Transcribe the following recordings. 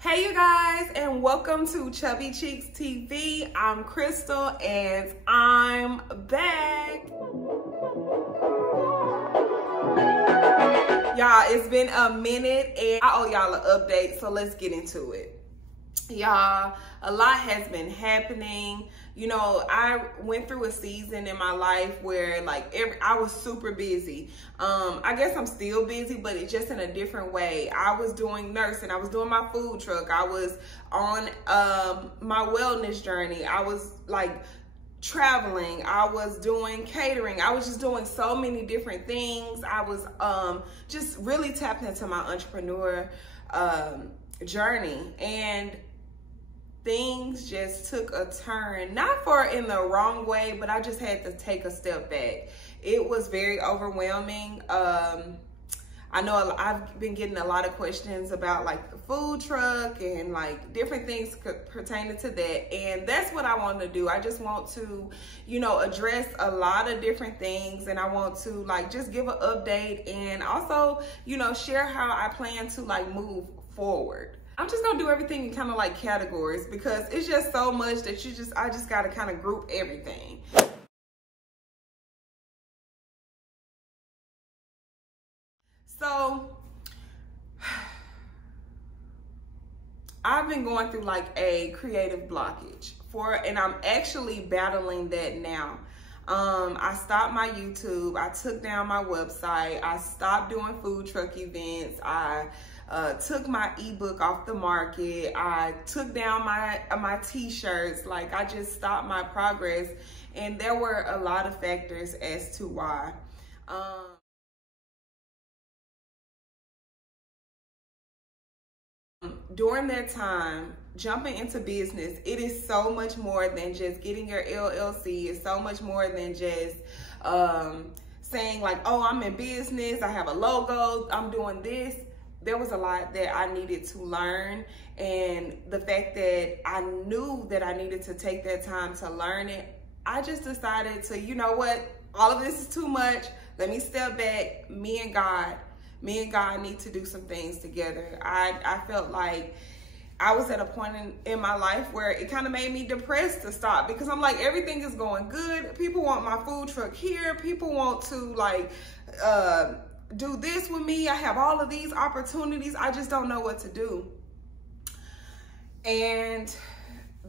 Hey you guys, and welcome to Chubbycheekztv. I'm Crystal and I'm back. Y'all, it's been a minute and I owe y'all an update, so let's get into it. Y'all, a lot has been happening. You know, I went through a season in my life where I was super busy. I guess I'm still busy, but it's just in a different way. I was doing nursing. I was doing my food truck. I was on my wellness journey. I was traveling. I was doing catering. I was just doing so many different things. I was just really tapped into my entrepreneur journey, and things just took a turn, not in the wrong way, but I just had to take a step back. It was very overwhelming. I know I've been getting a lot of questions about the food truck and different things pertaining to that. And that's what I want to do. I just want to, address a lot of different things. And I want to just give an update and also, share how I plan to move forward. I'm just gonna do everything in kind of categories because it's just so much that I just gotta kind of group everything. So I've been going through a creative blockage and I'm actually battling that now. I stopped my YouTube, I took down my website, I stopped doing food truck events, I took my ebook off the market, I took down my t-shirts, I just stopped my progress, and there were a lot of factors as to why. During that time, jumping into business, it is so much more than just getting your LLC. It's so much more than just saying oh, I'm in business, I have a logo, I'm doing this. There was a lot that I needed to learn, and the fact that I knew that I needed to take that time to learn it, I just decided to, you know what, all of this is too much. Let me step back. Me and God need to do some things together. I felt like I was at a point in my life where it kind of made me depressed to stop, because I'm everything is going good. People want my food truck here. People want to do this with me. I have all of these opportunities. I just don't know what to do. And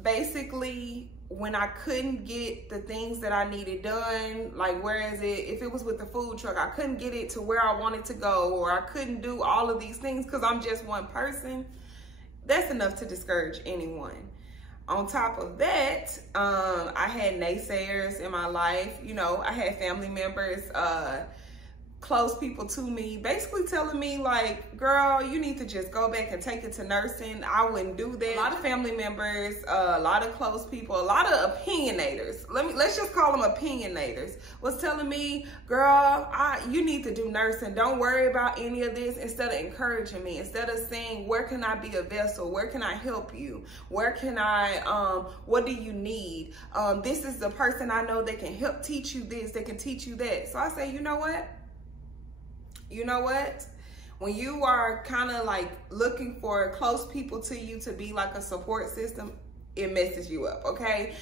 basically, when I couldn't get the things that I needed done, if it was with the food truck, I couldn't get it to where I wanted to go, or I couldn't do all of these things because I'm just one person, that's enough to discourage anyone. On top of that, I had naysayers in my life. I had family members, close people to me, basically telling me girl, you need to just go back and take it to nursing. I wouldn't do that. A lot of family members, a lot of close people, a lot of opinionators, let's just call them opinionators, was telling me, girl, you need to do nursing. Don't worry about any of this. Instead of encouraging me, instead of saying, where can I be a vessel? Where can I help you? Where can I, what do you need? This is the person I know that can help teach you this, that can teach you that. So I say, you know what? When you are kind of looking for close people to you to be a support system, it messes you up, okay?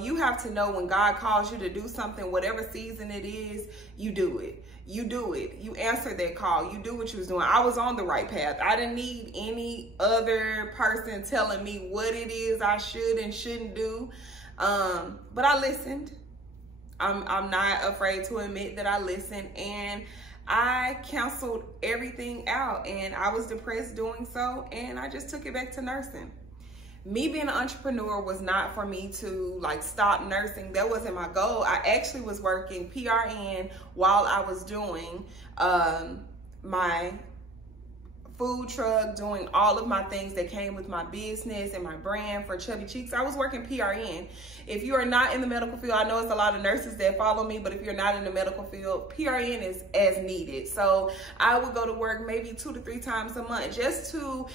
You have to know when God calls you to do something, whatever season it is, you do it. You do it. You answer that call. You do what you was doing. I was on the right path. I didn't need any other person telling me what it is I should and shouldn't do. But I listened. I'm not afraid to admit that I listened, and I canceled everything out, and I was depressed doing so, and I just took it back to nursing. Me being an entrepreneur was not for me to stop nursing. That wasn't my goal. I actually was working PRN while I was doing my food truck, doing all of my things that came with my business and my brand for Chubby Cheeks. I was working PRN. If you are not in the medical field, I know it's a lot of nurses that follow me, but if you're not in the medical field, PRN is as needed. So I would go to work maybe 2 to 3 times a month just to,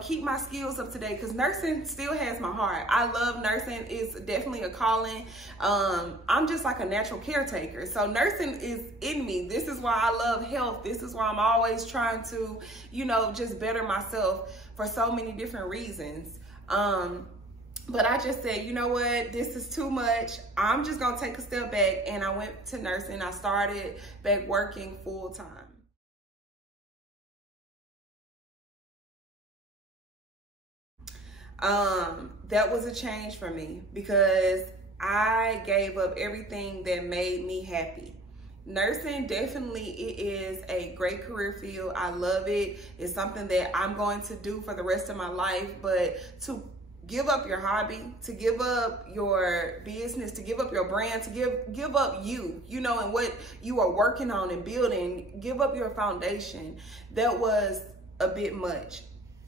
keep my skills up to date, because nursing still has my heart. I love nursing. It's definitely a calling. I'm just a natural caretaker. So nursing is in me. This is why I love health. This is why I'm always trying to, just better myself. for so many different reasons. But I just said, you know what, this is too much. I'm just gonna take a step back, and I went to nursing. I started back working full time. That was a change for me because I gave up everything that made me happy. Nursing, definitely, it is a great career field. I love it. It's something that I'm going to do for the rest of my life, but to give up your hobby, to give up your business, to give up your brand, to give up you know, and what you are working on and building, give up your foundation, that was a bit much.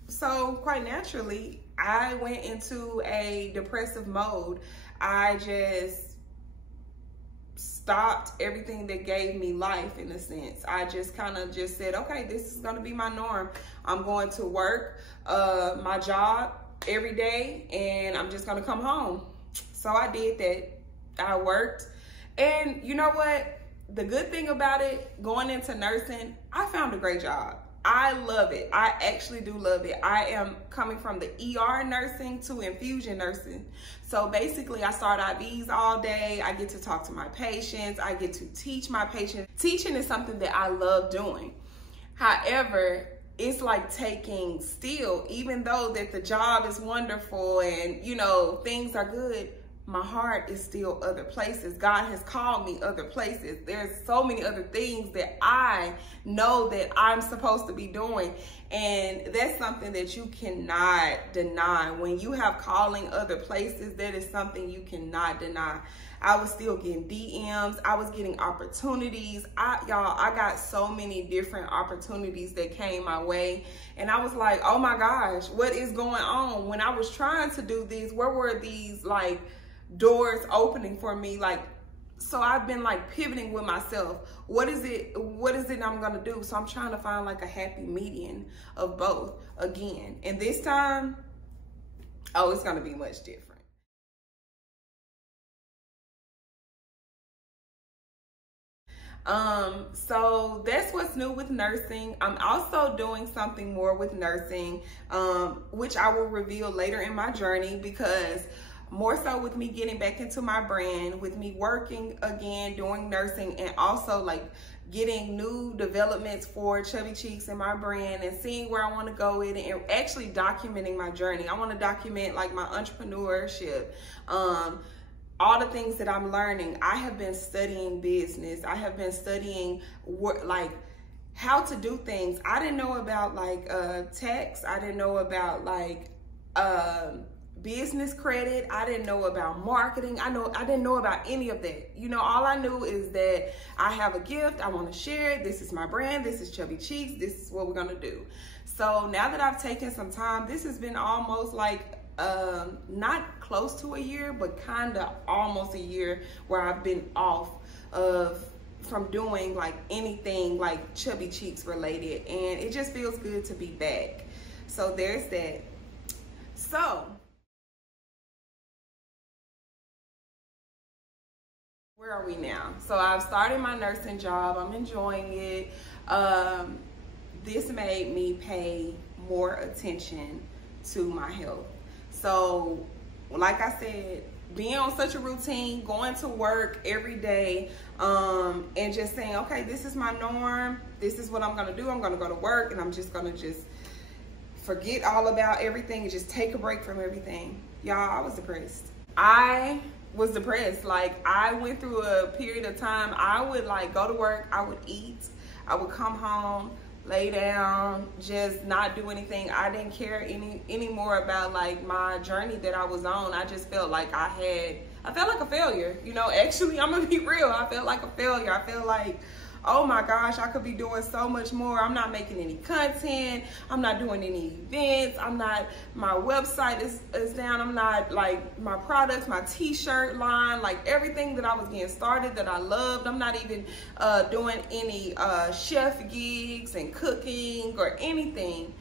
So quite naturally, I went into a depressive mode. I just stopped everything that gave me life, in a sense. I just kind of just said, okay, this is gonna be my norm. I'm going to work my job every day, and I'm just gonna come home. So I did that. I worked, and you know what? The good thing about it, going into nursing, I found a great job. I love it. I actually do love it. I am coming from the ER nursing to infusion nursing. So basically, I start IVs all day. I get to talk to my patients. I get to teach my patients. Teaching is something that I love doing. However, it's like taking still, even though that the job is wonderful and, you know, things are good, my heart is still other places. God has called me other places. There's so many other things that I know that I'm supposed to be doing. And that's something that you cannot deny. When you have calling other places, that is something you cannot deny. I was still getting DMs. I was getting opportunities. Y'all, I got so many different opportunities that came my way. And I was like, oh my gosh, what is going on? When I was trying to do this, where were these like doors opening for me? Like, so I've been like pivoting with myself. What is it I'm gonna do? So I'm trying to find like a happy median of both again. And this time, oh, it's gonna be much different. So that's what's new with nursing. I'm also doing something more with nursing, which I will reveal later in my journey, because more so with me getting back into my brand, with me working again, doing nursing, and also like getting new developments for Chubby Cheeks and my brand, and seeing where I want to go with it, and actually documenting my journey. I want to document like my entrepreneurship, all the things that I'm learning. I have been studying business. I have been studying like how to do things. I didn't know about like tax. I didn't know about like business credit. I didn't know about marketing. I didn't know about any of that. You know, all I knew is that I have a gift. I want to share it. This is my brand. This is Chubby Cheeks. This is what we're going to do. So now that I've taken some time, this has been almost like not close to a year, but kind of almost a year where I've been off from doing like anything like Chubby Cheeks related, and it just feels good to be back. So there's that. So where are we now? So I've started my nursing job. I'm enjoying it. This made me pay more attention to my health. So like I said, being on such a routine, going to work every day, and just saying, okay, this is my norm. This is what I'm gonna do. I'm gonna go to work, and I'm just gonna forget all about everything and just take a break from everything. Y'all, I was depressed. I was depressed. Like, I went through a period of time, I would like go to work, I would eat, I would come home, lay down, just not do anything. I didn't care anymore about like my journey that I was on. I just felt like I felt like a failure. You know, actually, I'm gonna be real. I felt like a failure. I felt like, oh my gosh, I could be doing so much more. I'm not making any content. I'm not doing any events. My website is down. I'm not like my products, my t-shirt line, like everything that I was getting started that I loved. I'm not even doing any chef gigs and cooking or anything.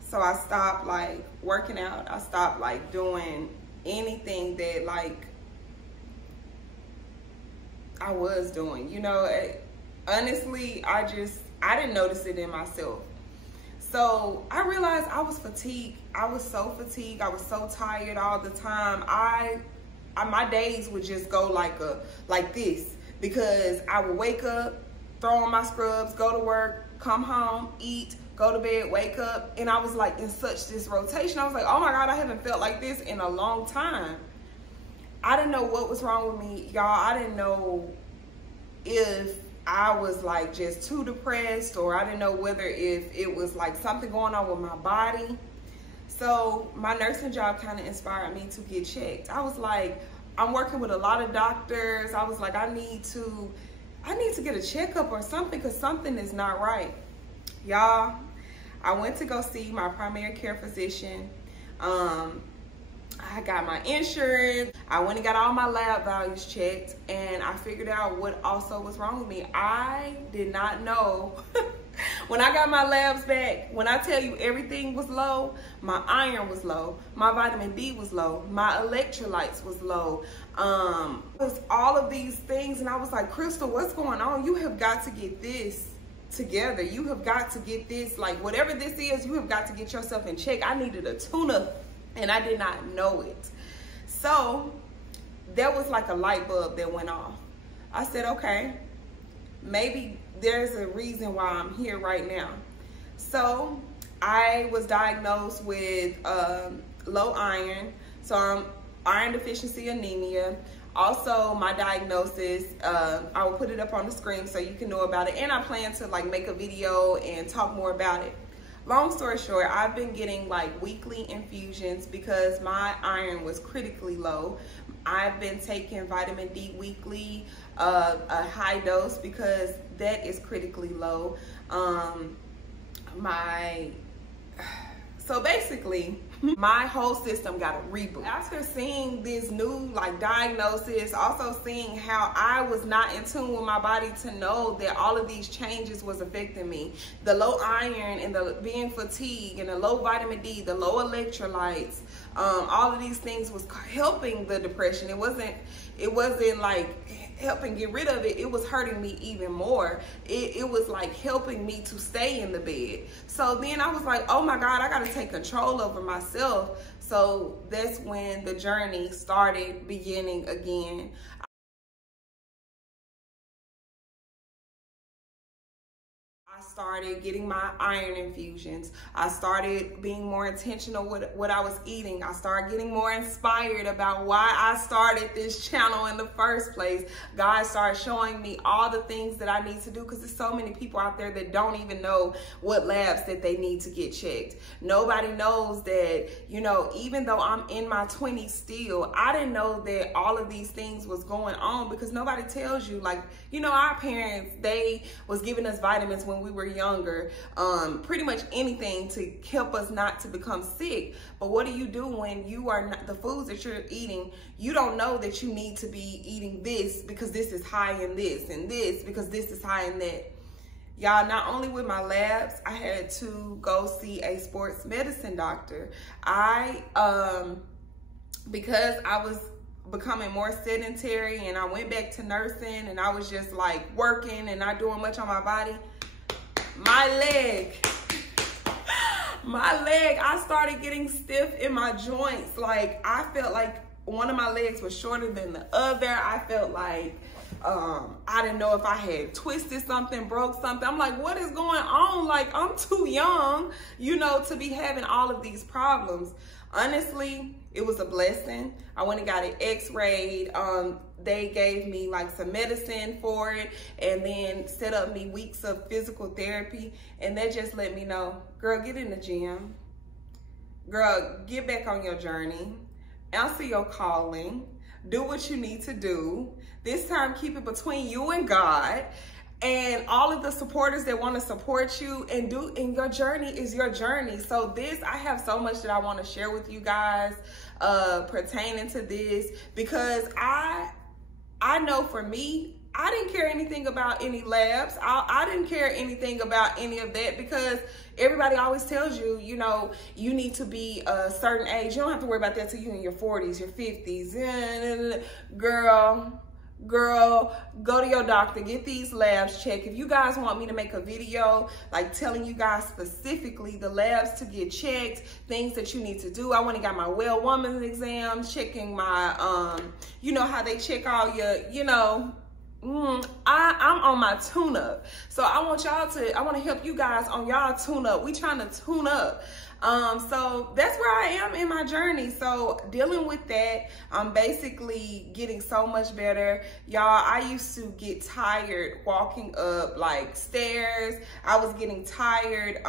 So I stopped like working out. I stopped like doing anything that like I was doing, you know. Honestly, I didn't notice it in myself. So I realized I was fatigued. I was so fatigued. I was so tired all the time. My days would just go like this, because I would wake up, throw on my scrubs, go to work, come home, eat, go to bed, wake up, and I was like in such this rotation. I was like, oh my God, I haven't felt like this in a long time. I didn't know what was wrong with me, y'all. I didn't know if I was like just too depressed, or I didn't know whether if it was like something going on with my body. So my nursing job kind of inspired me to get checked. I was like, I'm working with a lot of doctors. I was like, I need to get a checkup or something, because something is not right. Y'all, I went to go see my primary care physician. I got my insurance. I went and got all my lab values checked, and I figured out what also was wrong with me. I did not know. When I got my labs back, when I tell you everything was low, my iron was low, my vitamin D was low, my electrolytes was low, was all of these things, and I was like, Crystal, what's going on? You have got to get this together. You have got to get this, like whatever this is, you have got to get yourself in check. I needed a tune-up, and I did not know it. So there was like a light bulb that went off. I said, okay, maybe there's a reason why I'm here right now. So I was diagnosed with low iron, so I'm iron deficiency anemia. Also, my diagnosis, I will put it up on the screen so you can know about it, and I plan to like make a video and talk more about it. Long story short, I've been getting like weekly infusions because my iron was critically low. I've been taking vitamin D weekly, a high dose, because that is critically low. So basically, my whole system got a reboot. After seeing this new like diagnosis, also seeing how I was not in tune with my body to know that all of these changes was affecting me. The low iron and the being fatigued and the low vitamin D, the low electrolytes, all of these things was helping the depression. It wasn't like helping get rid of it. It was hurting me even more. It was like helping me to stay in the bed. So then I was like, oh my God, I got to take control over myself. So that's when the journey started beginning again. I started getting my iron infusions. I started being more intentional with what I was eating. I started getting more inspired about why I started this channel in the first place. God started showing me all the things that I need to do, because there's so many people out there that don't even know what labs that they need to get checked. Nobody knows that, you know, even though I'm in my 20s still, I didn't know that all of these things was going on, because nobody tells you. Like, you know, our parents, they was giving us vitamins when we were younger, pretty much anything to help us not to become sick. But what do you do when you are not, the foods that you're eating, you don't know that you need to be eating this because this is high in this, and this because this is high in that. Y'all, not only with my labs, I had to go see a sports medicine doctor. Because I was becoming more sedentary and I went back to nursing and I was just like working and not doing much on my body, my leg, I started getting stiff in my joints. Like, I felt like one of my legs was shorter than the other. I felt like, I didn't know if I had twisted something, broke something. I'm like, what is going on? Like, I'm too young, you know, to be having all of these problems. Honestly, it was a blessing. I went and got it x-rayed. They gave me like some medicine for it, and then set up me weeks of physical therapy. And that just let me know, girl, get in the gym. Girl, get back on your journey. Answer your calling. Do what you need to do. This time, keep it between you and God. And all of the supporters that want to support you, and your journey is your journey. So I have so much that I want to share with you guys pertaining to this, because I know for me, I didn't care anything about any labs. I didn't care anything about any of that, because everybody always tells you, you know, you need to be a certain girl, go to your doctor, get these labs checked. If you guys want me to make a video like telling you guys specifically the labs to get checked, things that you need to do, I went and got my well woman exam, checking my you know how they check all your, you know, I'm on my tune up. So I want to help you guys on y'all tune up. We trying to tune up. So that's where I am in my journey. So dealing with that, I'm basically getting so much better. Y'all, I used to get tired walking up like stairs. I was getting tired,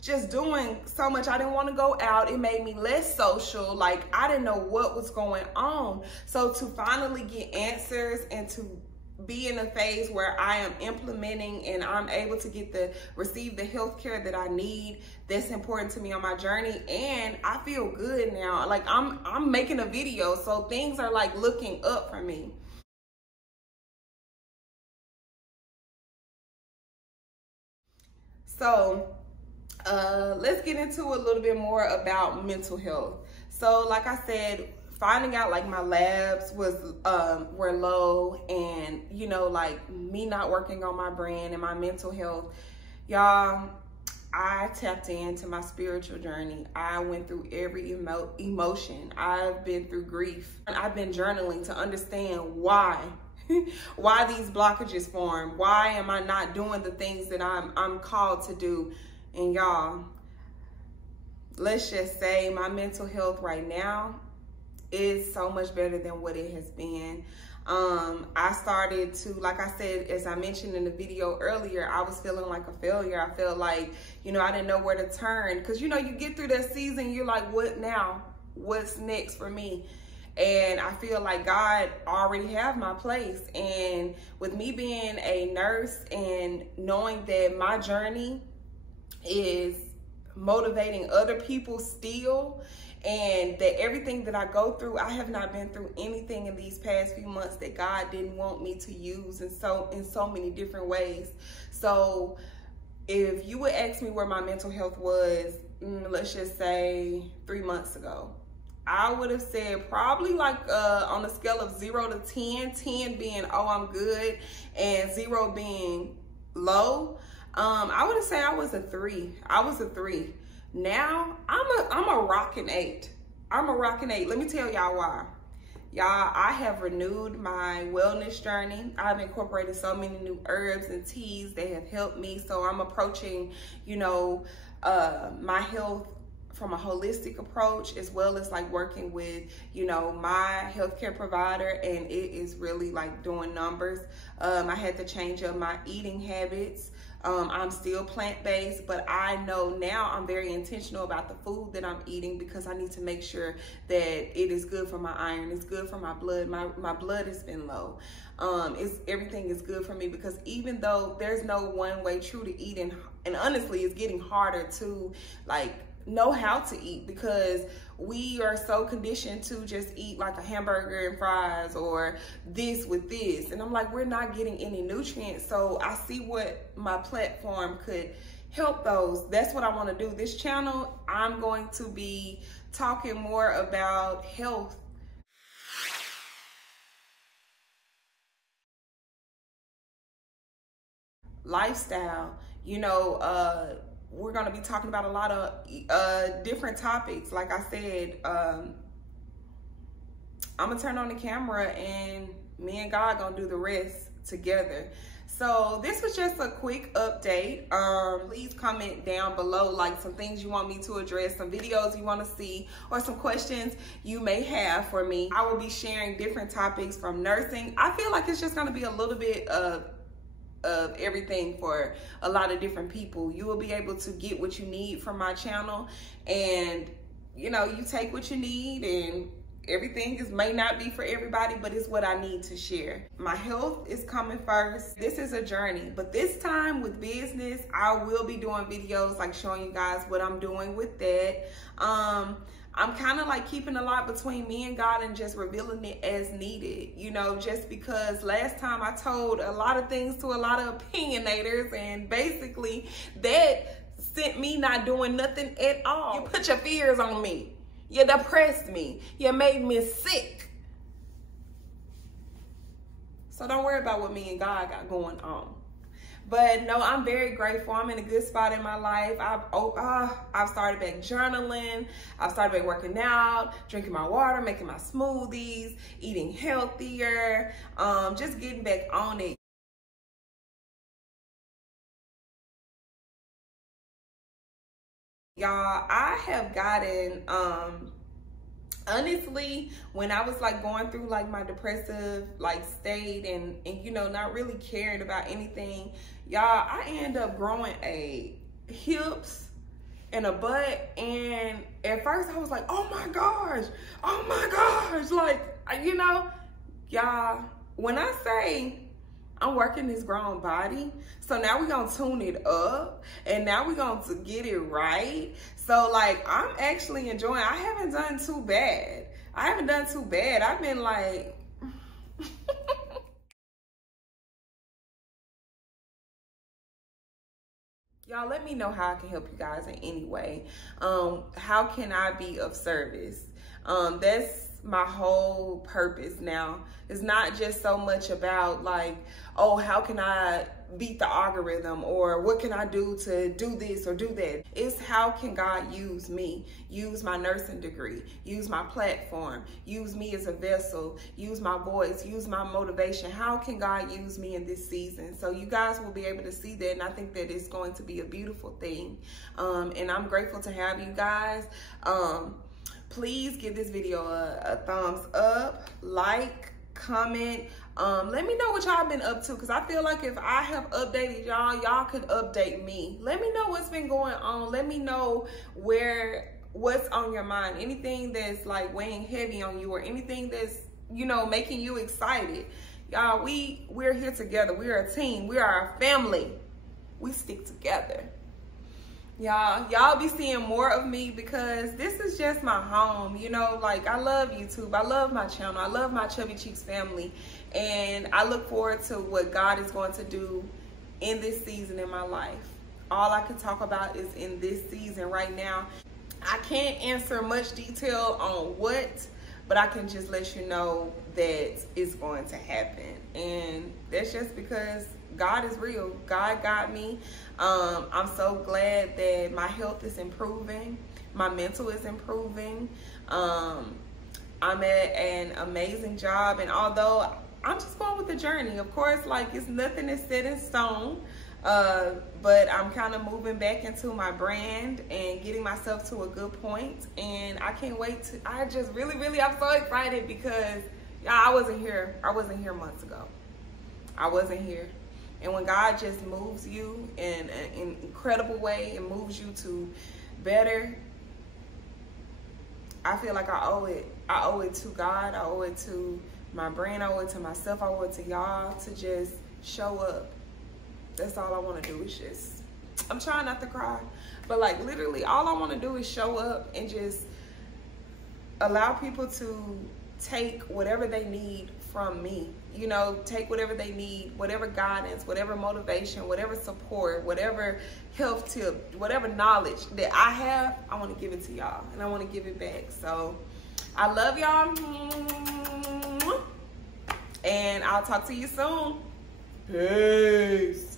just doing so much. I didn't want to go out. It made me less social. Like I didn't know what was going on. So to finally get answers and to be in a phase where I am implementing and I'm able to receive the health care that I need, that's important to me on my journey. And I feel good now. Like I'm making a video, so things are like looking up for me. So let's get into a little bit more about mental health. So like I said, finding out like my labs were low, and you know, like me not working on my brand and my mental health, y'all, I tapped into my spiritual journey. I went through every emotion. I've been through grief. I've been journaling to understand why these blockages form. Why am I not doing the things that I'm called to do? And y'all, let's just say my mental health right now is so much better than what it has been. I started to, like I said, as I mentioned in the video earlier, I was feeling like a failure. I felt like, you know, I didn't know where to turn. Because, you know, you get through that season, you're like, what now? What's next for me? And I feel like God already have my place. And with me being a nurse and knowing that my journey is motivating other people still, and that everything that I go through, I have not been through anything in these past few months that God didn't want me to use in so many different ways. So if you would ask me where my mental health was, let's just say 3 months ago, I would have said probably like on a scale of 0 to 10, 10 being, oh, I'm good, and 0 being low, I would have said I was a 3. I was a 3. Now I'm a rockin' 8. I'm a rockin' 8. Let me tell y'all why. Y'all, I have renewed my wellness journey. I've incorporated so many new herbs and teas that have helped me. So I'm approaching, you know, my health from a holistic approach, as well as like working with, you know, my healthcare provider, and it is really like doing numbers. I had to change up my eating habits. I'm still plant-based, but I know now I'm very intentional about the food that I'm eating, because I need to make sure that it is good for my iron, it's good for my blood. My blood has been low. Everything is good for me, because even though there's no one way true to eat, and honestly, it's getting harder to like know how to eat, because we are so conditioned to just eat like a hamburger and fries or this with this, and I'm like, we're not getting any nutrients. So I see what my platform could help those. That's what I want to do. This channel, I'm going to be talking more about health, lifestyle, you know, we're going to be talking about a lot of different topics. Like I said, I'm going to turn on the camera and me and God going to do the rest together. So this was just a quick update. Please comment down below like some things you want me to address, some videos you want to see, or some questions you may have for me. I will be sharing different topics from nursing. I feel like it's just going to be a little bit of everything for a lot of different people. You will be able to get what you need from my channel, and you know, you take what you need, and everything may not be for everybody, but it's what I need to share. My health is coming first. This is a journey, but this time with business, I will be doing videos like showing you guys what I'm doing with that. I'm kind of like keeping a lot between me and God and just revealing it as needed, you know, just because last time I told a lot of things to a lot of opinionators, and basically that sent me not doing nothing at all. You put your fears on me. You depressed me. You made me sick. So don't worry about what me and God got going on. But no, I'm very grateful. I'm in a good spot in my life. I've started back journaling. I've started back working out, drinking my water, making my smoothies, eating healthier, just getting back on it. Y'all, I have gotten, honestly, when I was like going through like my depressive like state and you know, not really caring about anything, y'all, I end up growing a hips and a butt. And at first I was like, oh my gosh, like, you know, y'all, when I say I'm working this grown body, so now we're gonna tune it up and now we're gonna get it right. So like, I'm actually enjoying. I haven't done too bad. I've been like y'all, let me know how I can help you guys in any way. How can I be of service? That's my whole purpose now. It's not just so much about like, oh, how can I beat the algorithm, or what can I do to do this or do that. It's how can God use me, use my nursing degree, use my platform, use me as a vessel, use my voice, use my motivation. How can God use me in this season? So you guys will be able to see that, and I think that it's going to be a beautiful thing. And I'm grateful to have you guys. Please give this video a thumbs up, like, comment. Let me know what y'all been up to, because I feel like if I have updated y'all, y'all could update me. Let me know what's been going on. Let me know what's on your mind. Anything that's like weighing heavy on you, or anything that's, you know, making you excited. Y'all, we're here together. We are a team. We are a family. We stick together. Y'all be seeing more of me, because this is just my home. You know, like, I love YouTube. I love my channel. I love my Chubby Cheeks family. And I look forward to what God is going to do in this season in my life. All I can talk about is in this season right now. I can't answer much detail on what, but I can just let you know that it's going to happen. And that's just because God is real. God got me. I'm so glad that my health is improving. My mental is improving. I'm at an amazing job. And although I'm just going with the journey, of course, like, it's nothing that's set in stone. But I'm kind of moving back into my brand and getting myself to a good point. And I can't wait to, I just really, I'm so excited, because I wasn't here months ago. I wasn't here. And when God just moves you in an incredible way and moves you to better, I feel like I owe it. I owe it to God. I owe it to my brand. I owe it to myself. I owe it to y'all to just show up. That's all I want to do is just, I'm trying not to cry, but like, literally all I want to do is show up and just allow people to take whatever they need from me. You know, take whatever they need, whatever guidance, whatever motivation, whatever support, whatever health tip, whatever knowledge that I have, I want to give it to y'all, and I want to give it back. So I love y'all, and I'll talk to you soon. Peace.